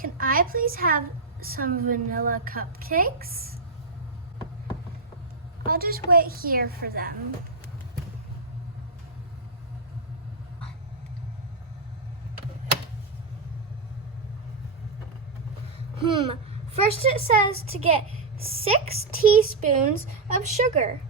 Can I please have some vanilla cupcakes? I'll just wait here for them. First it says to get 6 teaspoons of sugar.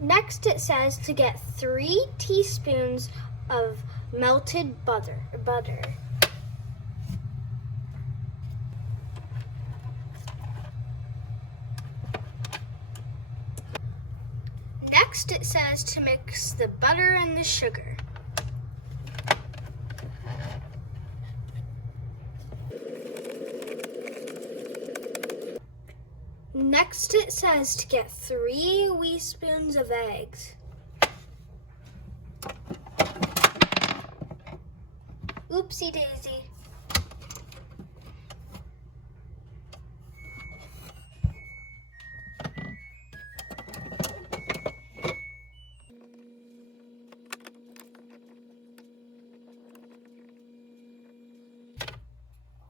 Next it says to get 3 teaspoons of melted butter. Next it says to mix the butter and the sugar. Next it says to get 3 wee spoons of eggs. Oopsie daisy.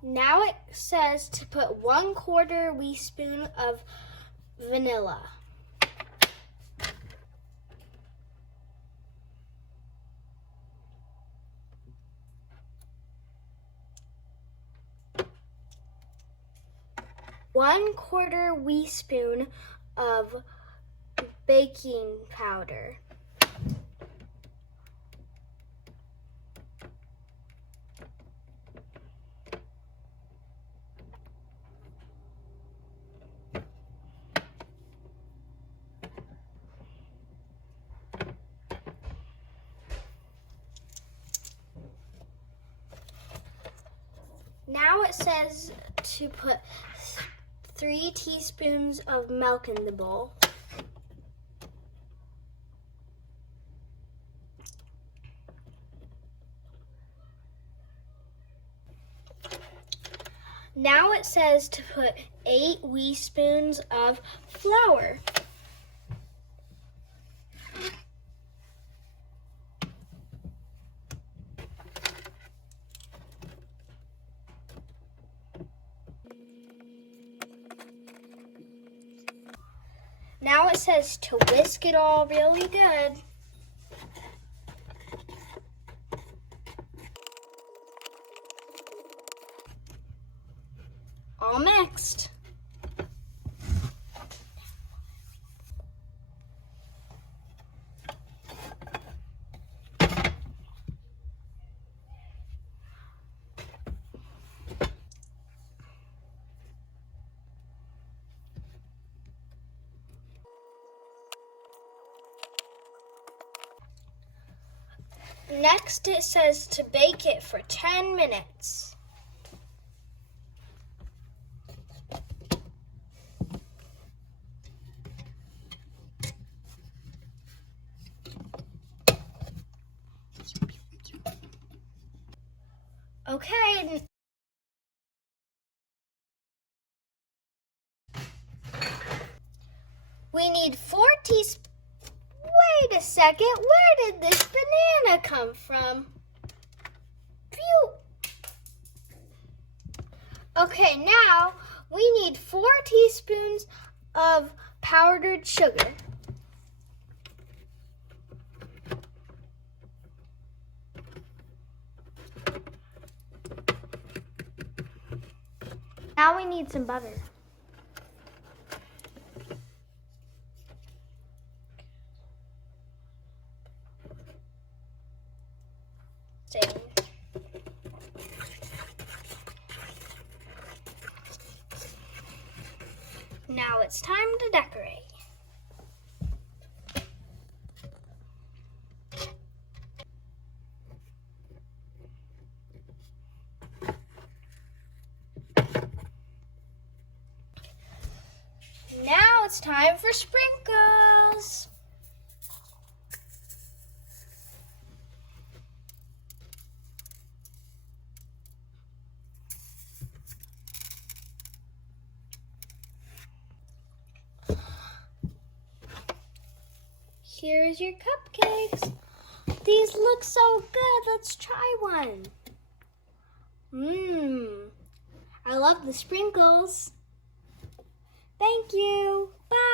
Now it says to put 1/4 wee spoon of vanilla. One-quarter wee spoon of baking powder. Now it says to put 3 teaspoons of milk in the bowl. Now it says to put 8 wee spoons of flour. Now it says to whisk it all really good. All mixed. Next, it says to bake it for 10 minutes. Okay. We need 4 teaspoons. Wait a second, where did this banana come from? Phew. Okay, now we need 4 teaspoons of powdered sugar. Now we need some butter. Now it's time to decorate. Now it's time for sprinkles. Here's your cupcakes. These look so good. Let's try one. I love the sprinkles. Thank you. Bye.